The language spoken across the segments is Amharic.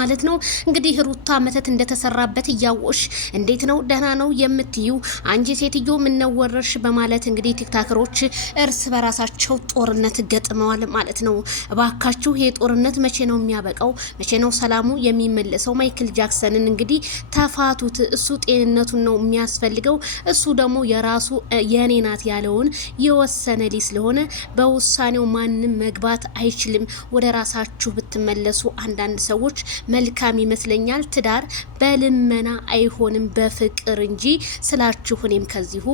ማለት ነው። እንግዲህ ሩታ መተት እንደተሰራበት እያወሽ እንዴት ነው ደህና ነው የምትዩ አንቺ ሴትዮ ምነው ወረርሽ በማለት እንግዲህ ቲክታከሮች እርስ በራሳቸው ጦርነት ገጥመዋል ማለት ነው። እባካችሁ ይሄ ጦርነት መቼ ነው የሚያበቃው? መቼ ነው ሰላሙ የሚመለሰው? ማይክል ጃክሰንን እንግዲህ ተፋቱት፣ እሱ ጤንነቱን ነው የሚያስፈልገው። እሱ ደግሞ የራሱ የኔ ናት ያለውን የወሰነ ልጅ ስለሆነ በውሳኔው ማንም መግባት አይችልም። ወደ ራሳችሁ ብትመለሱ አንዳንድ ሰዎች መልካም ይመስለኛል። ትዳር በልመና አይሆንም በፍቅር እንጂ ስላችሁ እኔም ከዚሁ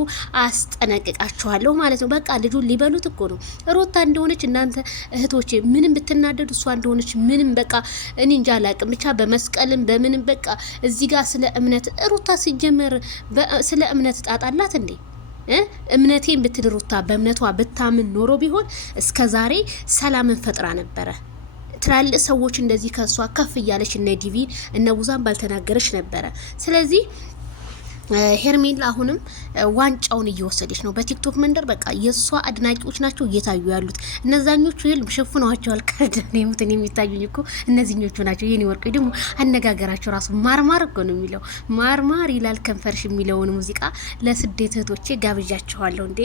አስጠነቅቃችኋለሁ ማለት ነው። በቃ ልጁን ሊበሉት እኮ ነው። ሩታ እንደሆነች እናንተ እህቶቼ ምንም ብትናደዱ እሷ እንደሆነች ምንም በቃ እኔ እንጃ አላቅም። ብቻ በመስቀልም በምንም በቃ እዚህ ጋር ስለ እምነት ሩታ ሲጀመር ስለ እምነት ጣጣላት እንዴ? እምነቴን ብትል ሩታ በእምነቷ ብታምን ኖሮ ቢሆን እስከ ዛሬ ሰላምን ፈጥራ ነበረ። ትላልቅ ሰዎች እንደዚህ ከሷ ከፍ እያለች እነ ዲቪ እነ ቡዛን ባልተናገረች ነበረ። ስለዚህ ሄርሜላ አሁንም ዋንጫውን እየወሰደች ነው በቲክቶክ መንደር። በቃ የሷ አድናቂዎች ናቸው እየታዩ ያሉት። እነዛኞቹ ይልም ሸፍነዋቸዋል። ከደኔሙትን የሚታዩኝ እኮ እነዚህኞቹ ናቸው። የኔ ወርቅ ደግሞ አነጋገራቸው ራሱ ማርማር እኮ ነው የሚለው። ማርማር ይላል ከንፈርሽ የሚለውን ሙዚቃ ለስደት እህቶቼ ጋብዣቸዋለሁ። እንዴ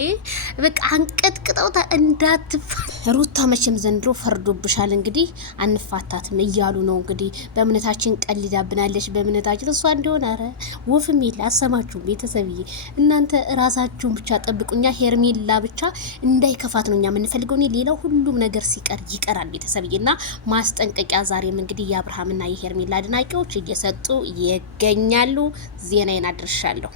በቃ አንቀጥቅጠውታ እንዳትፋል። ሩታ መቼም ዘንድሮ ፈርዶብሻል። እንግዲህ አንፋታትም እያሉ ነው። እንግዲህ በእምነታችን ቀልዳብናለች። በእምነታችን እሷ እንደሆነ ኧረ ወፍም የለ ሰማችሁ ቤተሰብዬ፣ እናንተ ራሳችሁን ብቻ ጠብቁኛ። ሄርሜላ ብቻ እንዳይከፋት ነው እኛ የምንፈልገው። እኔ ሌላው ሁሉም ነገር ሲቀር ይቀራል ቤተሰብዬና ማስጠንቀቂያ ዛሬም እንግዲህ የአብርሃምና የሄርሜላ አድናቂዎች እየሰጡ ይገኛሉ። ዜናዬን አድርሻለሁ።